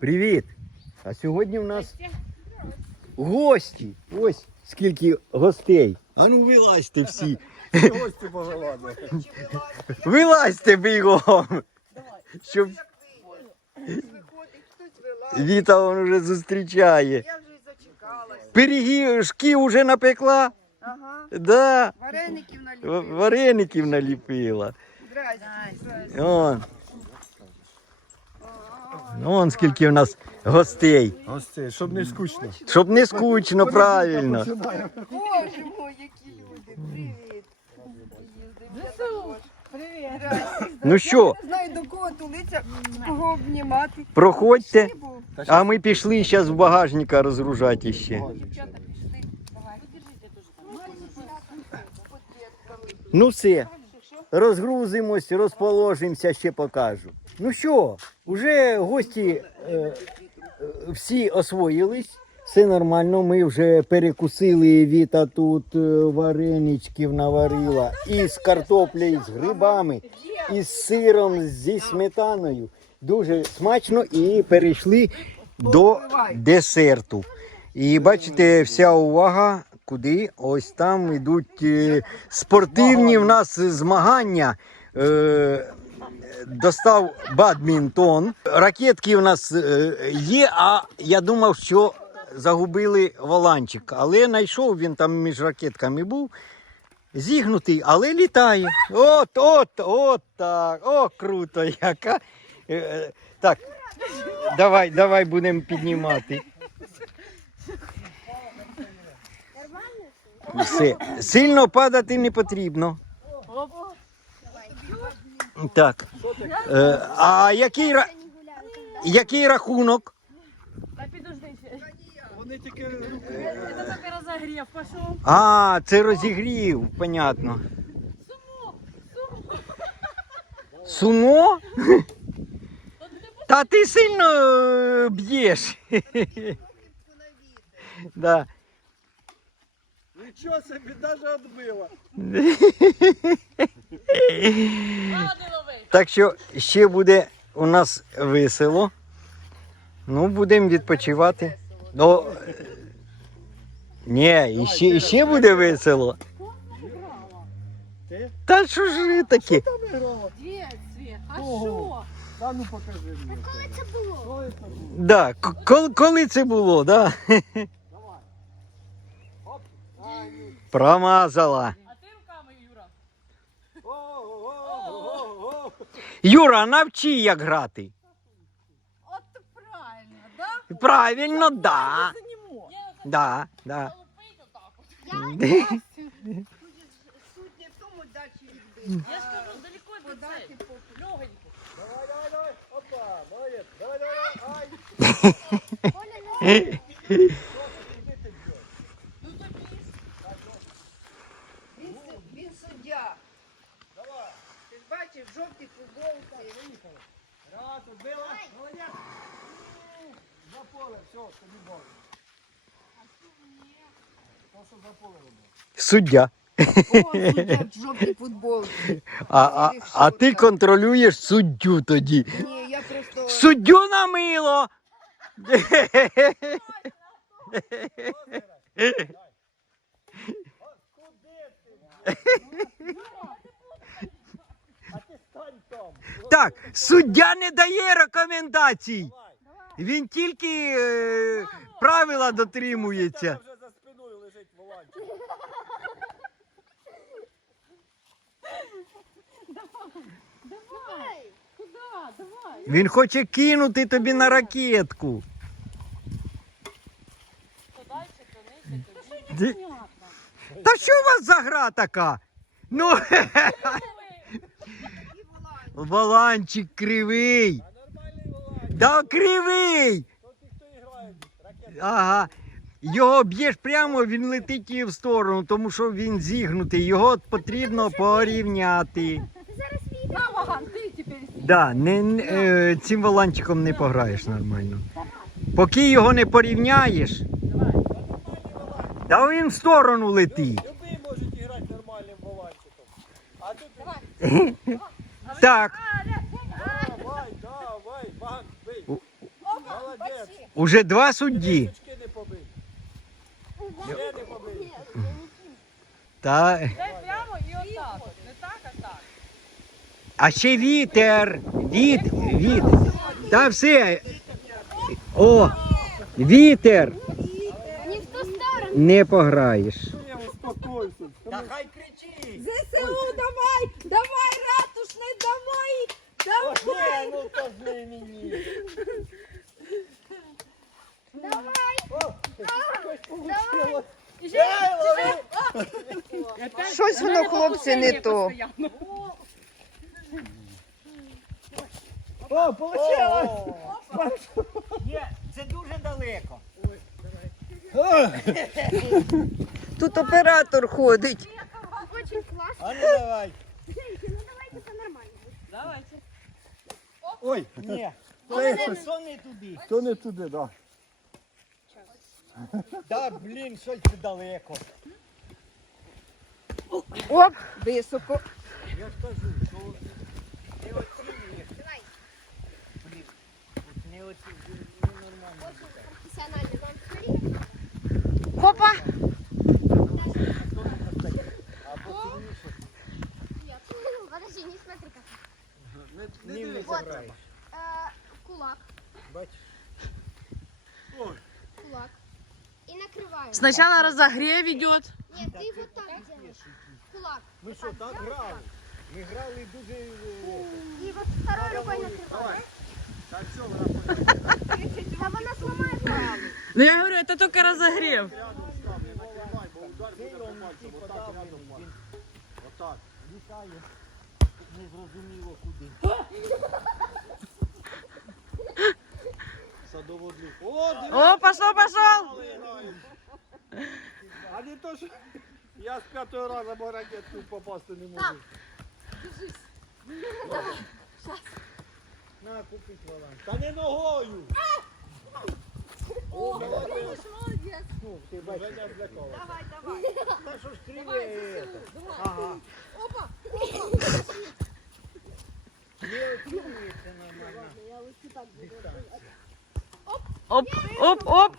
Привіт! А сьогодні в нас гості. Ось скільки гостей. А ну вилазьте всі. Гості повелали. Вилазьте бігом. Щоб Виходить, хтось вилазить. Віта он вже зустрічає. Я вже й. Пиріжки вже напекла. Ага. Да. Вареників наліпили. Вареників наліпила. Здрасте. здрасте. Он. Он скільки в нас гостей. Гості, щоб не скучно. Щоб не скучно, правильно. Боже мой, які люди. Привіт. Привіт. Ну що, Не знаю, до кого тулиться, кого обнімати. проходьте. А ми пішли зараз в багажника розгружати ще. Ну все, розгрузимось, розположимося, ще покажу. Ну що, вже гості е, е, всі освоїлись, все нормально. Ми вже перекусили Віта тут е, вареничків наварила і з картоплею, з грибами, і з сиром, зі сметаною. Дуже смачно і перейшли до десерту. І бачите, вся увага куди? Ось там йдуть е, спортивні в нас змагання. Достав бадмінтон. Ракетки в нас е, є, а я думав, що загубили воланчик. Але знайшов він там між ракетками був. Зігнутий, але літає. От, от, от так. О, круто, яка. Е, Так, давай, давай будемо піднімати. Все. Сильно падати не потрібно. Так. Е, а який, ра- який рахунок? Да подожди, Вони тільки пошел. А, це розігрів, понятно. Сумо? Та ти сильно е, б'єш. Да. Нічого собі навіть відбила. Так що ще буде у нас весело. Ну, будемо відпочивати. Ну, ні, і ще, і ще буде весело. Та що ж ви таке? Там грала. Где цвет? А что? Та ну покажи мені. Коли це було? Коли це було? Да, к- коли, коли це було, да? Давай. Оп. Ай, ну. Промазала. А ты руками, Юра. О-о-о-о-о-о. Юра, навчи, як грати. Вот ты правильно, да? Правильно, да. За него. Да, да. Лупить вот так вот. Суть не в тому дачі відбити. Я ж кажу, далеко это Подати цель. попу. Легонько. Давай, давай, давай. Опа, молодець. Давай, давай. Ай. Жовтій футболці. Раз, відбила. Молодець. За поле, все, тобі бал. То, що за поле робив. Суддя. О, суддя в жовтій футболці. А, а, а ти контролюєш суддю тоді. Ні, я просто... Суддю на мило. А ти. Так, суддя не дає рекомендацій. Він тільки е, правила дотримується. вже за спиною лежить воланчик. Куда? Давай. Він хоче кинути тобі на ракетку. То дальше, то нижче, то Ді- Та що у вас за гра така? Ну, воланчик кривий. А нормальний воланчик. Да кривий. Ага. Його б'єш прямо, він летить і в сторону, тому що він зігнутий. Його потрібно порівняти. Да, не, не, е, цим воланчиком не пограєш нормально. Поки його не порівняєш, да він в сторону летить. Любий може грати нормальним воланчиком. А тут Так, давай, давай, бан, бий. Молодець. Уже два судді. Не побив. Ще не побив. Та, прямо і отак. от. Не так, а так. а ще вітер. Віт, віт. Та все. О, вітер. Не в. Не пограєш. Я успокойся. Та хай кричить. ЗСУ, давай, давай, ратушний, давай, давай. Ну то зли мені. Давай. Щось воно, хлопці, не то. О, получилось! Ні, це дуже далеко. Тут оператор ходить. Очень классно. А ну давай. Ой, Ні. Це То щось- не туди. то не туди, да. Та, блін, щось далеко. Оп, високо. Я ж кажу, що не оці ні. Блін, от Не оці, ненормально. Професіонально вам смотри. Хопа. Нет. Подожди, не смотри как. Не, не дивися э, кулак. Ой, Кулак. І накриваємо. Сначала разогрев идет. Ні, ти вот так делаешь. Кулак. ми що так грали? Ми грали дуже... е, І от второю рукою накриваємо. так все, Ну я говорю, это только разогрев. Рядом став, не накривай, літає. Незрозуміло куди. Садоводлюк. О, О, пошел, пошел. А не то, що я з п'ятого разу по ракетку попасти не можу. На, купить валан. Та не ногою. О, молодець. Молодец. Ну, ти бачиш. Давай, давай. Та що ж криве. Ага. Опа. Не Оп, оп, оп.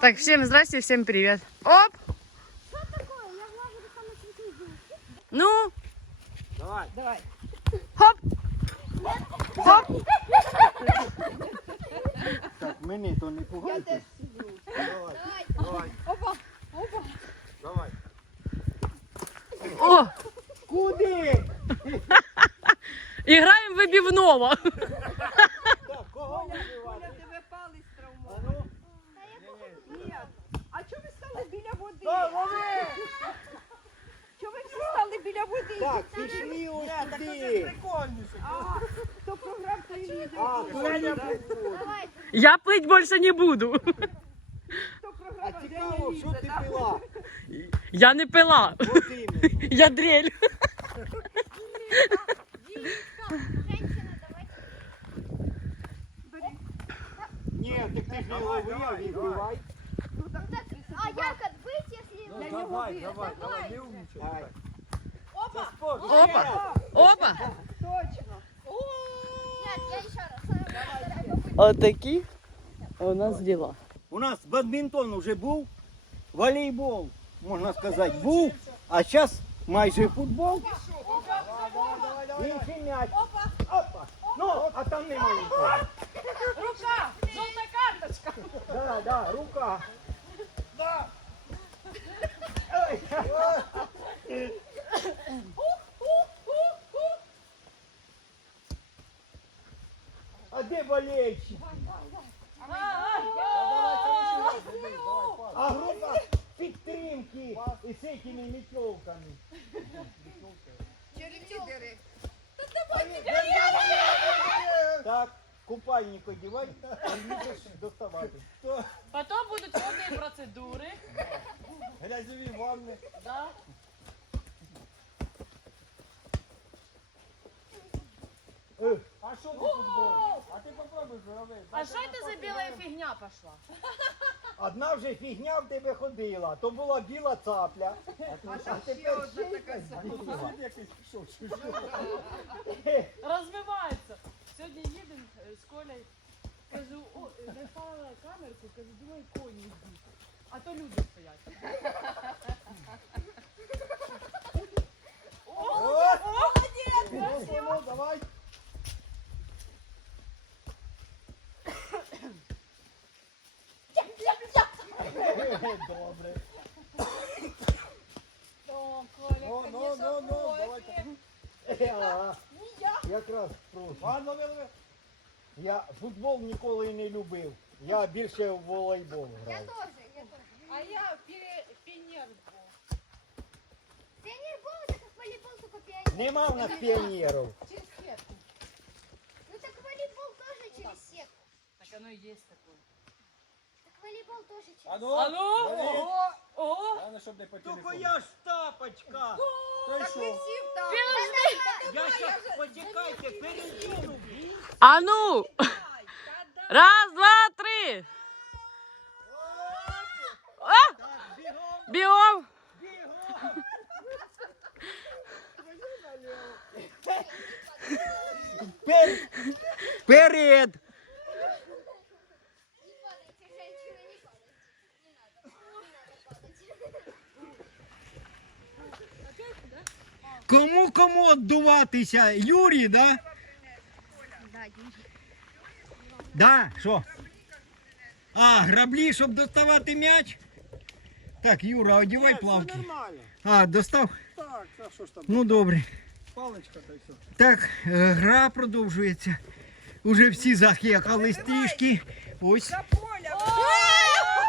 Так, всем здрасте, всем привет. Оп. Что такое? Я влажу там на цветы. Ну, Давай. хоп. Так, мене то не пугайте. Давай. Давай. Давай. Опа. Опа. Давай. О, Куди? Вбивати? тебе палець А чого ви стали біля води? Чого ви всі стали біля води? Так, пішли ось туди. Прикольніше. А, то А, Я плыть больше не буду. то А цікаво, що ти пила? Я не пила. От іменно. Я дрель. давай, давай, давай, не умнічай. Давай. Опа! Спорт. Опа. Опа. Точно. Нет, я еще раз. Вот такие у нас дела. У нас бадмінтон вже був, волейбол, можна сказати, був, а зараз майже футбол. Інший м'яч. Опа. Ну, а там немає нікого. Рука. Желтая карточка. Да, да, рука. А де болельщики? А група підтримки з цими мітьовками. Так, купальник одівай, а доставати. Потом будут водные процедуры. Грязеві ванни. Да? А що ти футбол? А ти попробуй зробити. А що це за біла фігня пішла? Одна вже фігня в тебе ходила, то була біла цапля. А тепер ще якась біла. Розвивається. Сьогодні їдемо е, з Колей. Кажу, о, е, запала камерку, кажу, думаю, коні йдуть. А то люди стоять. Ну, ну, давай. Добре. О, Коля, Ну, ну, ну, ну, давайте. А, Якраз просто. Ладно, ви, ви. Я футбол ніколи не любив. Я більше в волейбол грав. А я пе- пионер был. Пионербол это как волейбол, только пионер. Нема в нас піонерів. Через сетку. Ну так волейбол тоже через сетку. Так оно и есть такое. Так волейбол тоже через А ну, А ну? Давид. О, о, Главное, щоб не по Тільки телефону. я ж тапочка. Та й що? Я щас почекайте, перейду. А ну! Раз, два, три! Не надо падать. Кому кому отдуватися? Юрій, да? Да, що? А, граблі, щоб доставати м'яч? Так, Юра, одівай Ні, плавки. Все нормально. А, достав? Так, а що ж там? Ну добре. Паличка та й все. Так, е, гра продовжується. Уже всі захекали трішки. Ось.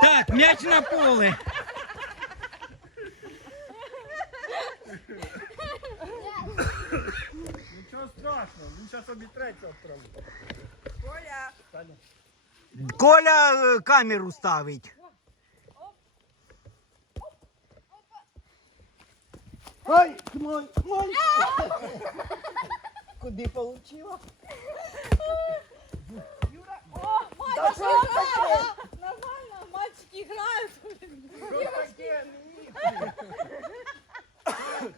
Так, м'яч на поле. Нічого страшного, він зараз обітреться відправить. Коля е, камеру ставить. Ай, мой, мой. Куди получила? Нормально, мальчики играют.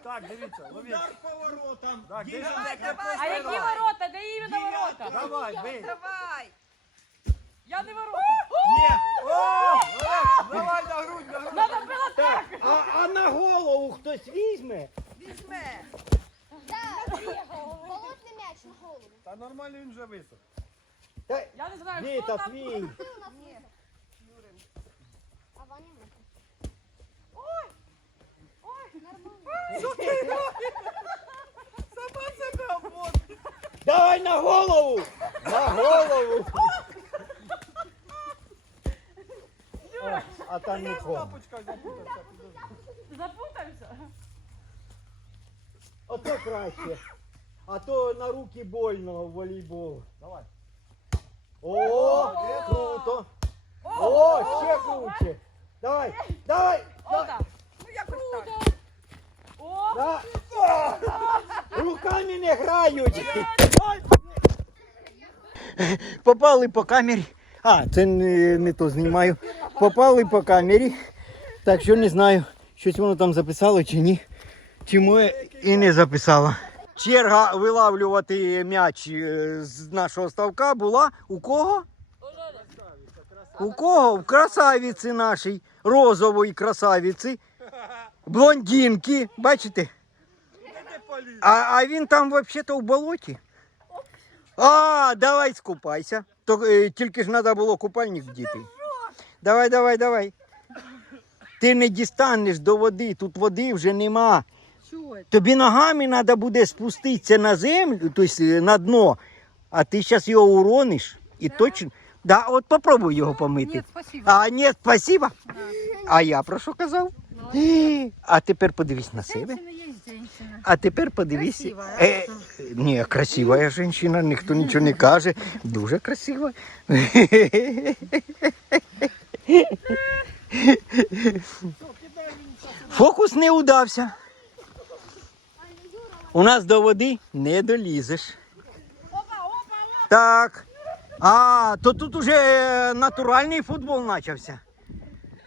Так, дивіться, ловіть. Удар поворотом. Так, Діжа давай, не давай, А які ворота? Де іменно ворота? Давай, бий. Давай. Я не ворота. Ні. О, Олег, давай на грудь, на грудь. Надо було Так, а, а на голову хтось візьме? Візьме. Да, болотный мяч на голову. Та нормально він вже висох. Та, Я не знаю, Віта, хто там. твій. Ты у нас высох. А Ваня высох. Ой! Ой, нормально. Сама себе обвод. Давай на голову! На голову! О, а там нікого. Запутався. Запутався? Оце краще. А то на руки больно в волейбол. Давай. О, круто. О, ще круче. Давай, давай. О, так. Ну якось так. О, Да. О, руками не грають. Попали по камері. А, це не, не то знімаю. Попали по камері. Так що не знаю, щось воно там записало чи ні. Моє і не записало. Черга вилавлювати м'яч е, з нашого ставка була у кого? У кого? В красавиці нашій, розової красавиці, блондинки, бачите? А, а він там взагалі-то в болоті. А, давай скупайся. Е, тільки ж треба було купальник вдіти. Давай, давай, давай. Ти не дістанеш до води, тут води вже нема. Тобі ногами треба буде спуститися на землю, тобто на дно, а ти зараз його урониш і точно. Да, от попробуй його помити. Ні, спасибо. А, ні, спасибо. А я про що казав? А тепер подивись на себе. А тепер подивись. Е, ні, красива жінка, ніхто нічого не каже. Дуже красива. Фокус не удався. У нас до води не долізеш. Так. А, то тут уже е, натуральний футбол почався.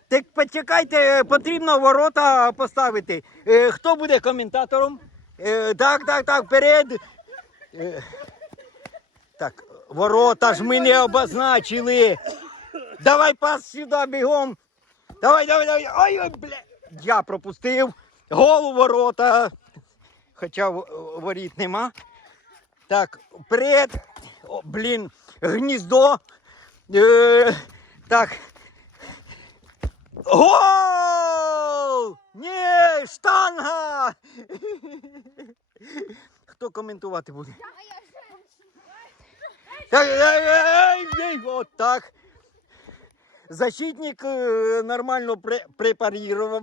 Так почекайте, потрібно ворота поставити. Е, хто буде коментатором? Е, так, так, так, вперед. Е, так, ворота ж ми не обозначили. Давай пас сюди бігом. Давай, давай, давай. Ой, ой, бля. Я пропустив. Гол у ворота. Хоча воріт нема. Так, вперед. О, блін, гніздо. Е, так. Гол! Ні, штанга! Хто коментувати буде? Так, ей, ей, ей, от так. Защитник е, нормально при, препарірував.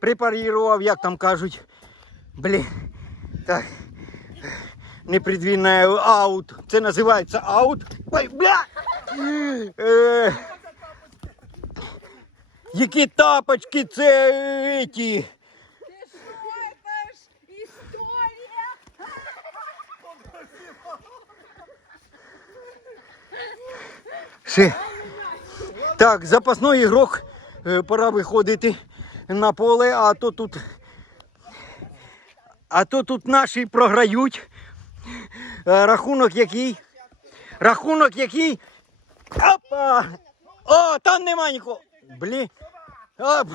Препарірував, як там кажуть. Блін. Так. Непредвільний аут. Це називається аут. Ой, бля! Е, які тапочки це ті. Ще. Так, запасний ігрок. Е, Пора виходити на поле, а то тут. А то тут наші програють. Е, Рахунок який? Рахунок який? Опа! О, там нема нікого. Блін. Оп.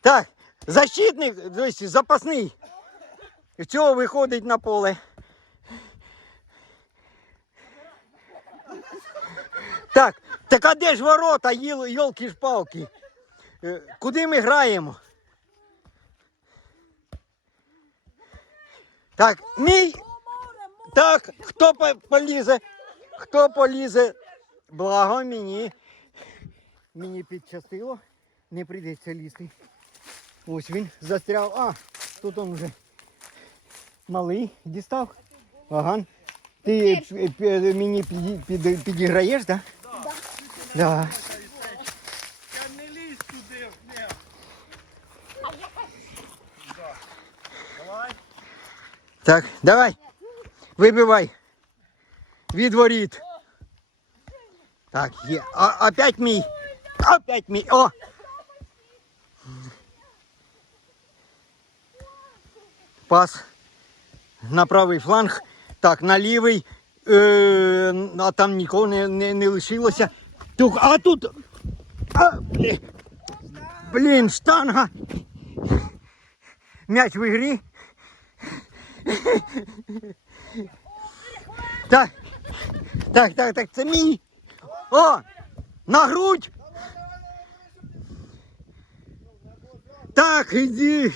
Так, защитник, запасний. Цього виходить на поле. Так, так а де ж ворота, йолки ж палки? Куди ми граємо? Так, мій. Так, хто полізе? Хто полізе? Благо мені. Мені підчастило. Не прийдеться лізти. Ось він застряв. А, тут він вже малий дістав. Ага. Ти п- мені підіграєш, так? Да? Да. Я не лізь туди. Давай. Так, давай. Вибивай. Від воріт. Так, є. А, опять мій. Опять мій. О! Пас на правий фланг. Так, на лівий. Е, а там нікого не, не, не лишилося. Тук, а тут. А, блін. блін, штанга. М'яч в ігрі. Так. Так, так, так, це мій. О! На грудь. Так, іди.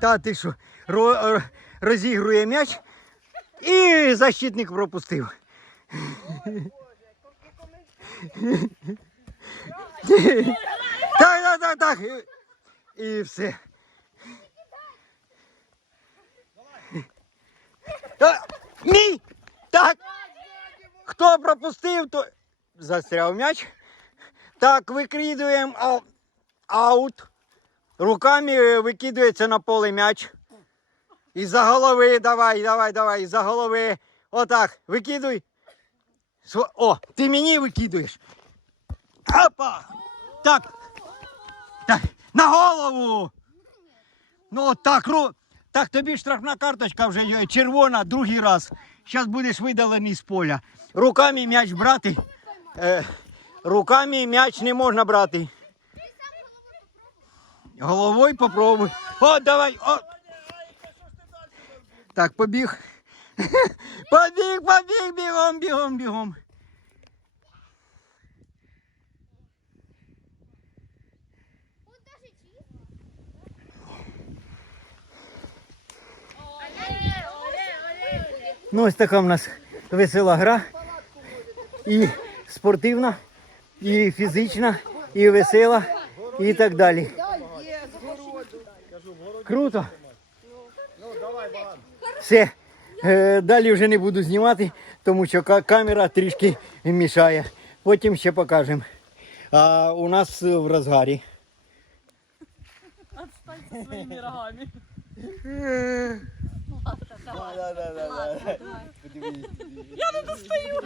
Та ти що, ро- ро- розігрує м'яч і защитник пропустив. Так, так, так, так. І- все. Мій! Так! Хто пропустив, то застряв м'яч. Так, викидуємо аут. Руками е, викидується на поле м'яч. І за голови, давай, давай, давай, за голови. Отак, викидуй. Сво- О, ти мені викидуєш. Опа! Так. Так, на голову. Ну так, ру... так тобі штрафна карточка вже червона, другий раз. Зараз будеш видалений з поля. Руками м'яч брати. Е, руками м'яч не можна брати. Головою попробуй. О, давай. О. Так, побіг. Побіг, побіг, бігом, бігом, бігом. Ну, ось така в нас весела гра. І спортивна, і фізична, і весела, і так далі. Круто. Все. Е, Далі вже не буду знімати, тому що камера трішки мішає. Потім ще покажемо. А у нас в розгарі. Отстань своїми рогами. Я не достаю.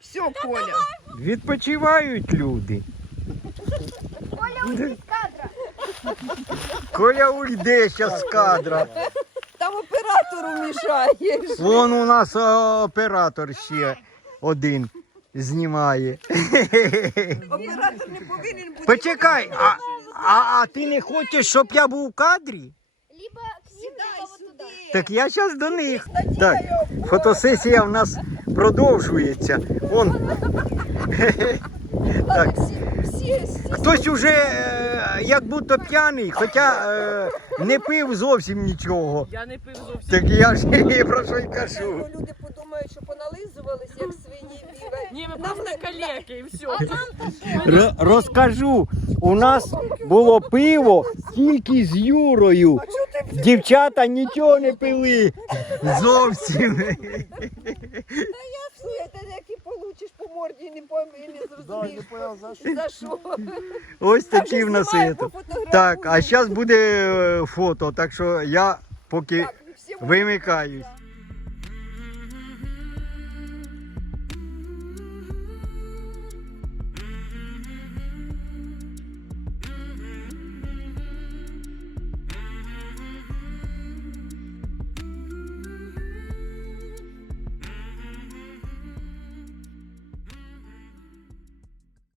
Все, Коля. Відпочивають люди. Коля, з кадра. Коля уйде зараз з кадра. там оператору мішаєш. Вон у нас оператор ще один знімає. Оператор не повинен бути. Почекай, а, а, а ти не хочеш, щоб я був в кадрі? Либо к ним, Сідай либо вот туда. Так я зараз до них. Так, фотосесія в нас продовжується. Вон. Так. Всі, всі, всі. Хтось уже е, як будто п'яний, хоча е, не пив зовсім нічого. Я не пив зовсім. Так я ж про що й кажу. Люди подумають, що понализувались, як свині бігають. Ні, ми просто калеки і все. Р- розкажу. У нас було пиво тільки з Юрою. Дівчата нічого не пили. Зовсім. Які получиш по морді, не пойми, не не зрозумієш. за що. Ось Так такі в нас є. Так, а зараз буде е, фото, так що я поки Так, всі вимикаюсь.